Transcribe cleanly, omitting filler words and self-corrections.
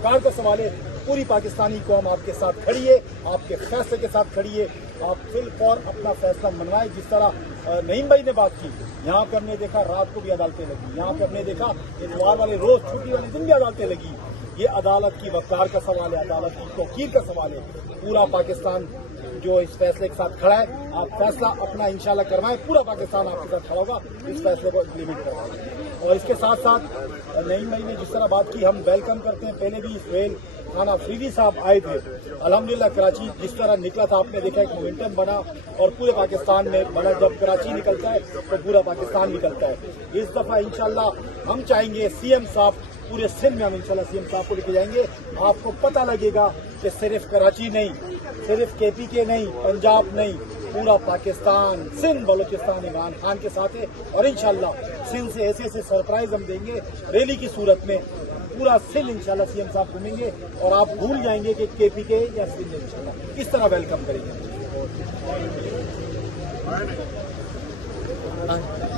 वक़ार का सवाल है। पूरी पाकिस्तानी कौम आपके साथ खड़ी है, आपके फैसले के साथ खड़ी है। आप फिलफौर अपना फैसला मनवाएं। जिस तरह नईम भाई ने बात की, यहाँ पे हमने देखा रात को भी अदालतें लगी, यहाँ पे हमने देखा इतवार वाले रोज छुट्टी वाले दिन भी अदालतें लगी। ये अदालत की वक़ार का सवाल है, अदालत की तौकीर का सवाल है। पूरा पाकिस्तान जो इस फैसले के साथ खड़ा है, आप फैसला अपना इंशाल्लाह करवाएं। पूरा पाकिस्तान आपके साथ खड़ा होगा इस फैसले को इम्प्लीमेंट करवाएं। और इसके साथ साथ नईम भाई ने जिस तरह बात की, हम वेलकम करते हैं। पहले भी सुहेल खान अफरीदी साहब आए थे, अल्हम्दुलिल्लाह कराची जिस तरह निकला था, आपने देखा एक मोमेंटम बना और पूरे पाकिस्तान में बना। जब कराची निकलता है तो पूरा पाकिस्तान निकलता है। इस दफा इंशाल्लाह हम चाहेंगे सीएम साहब, पूरे सिंध में हम इंशाल्लाह सीएम साहब को लेके जाएंगे। आपको पता लगेगा कि सिर्फ कराची नहीं, सिर्फ KPK नहीं, पंजाब नहीं, पूरा पाकिस्तान, सिंध बलूचिस्तान इमरान खान के साथ है। और इंशाल्लाह सिंध से ऐसे ऐसे सरप्राइज हम देंगे रैली की सूरत में। पूरा सिंध इंशाल्लाह सीएम साहब घूमेंगे और आप भूल जाएंगे कि KPK या सिंध इंशाल्लाह इस तरह वेलकम करेंगे।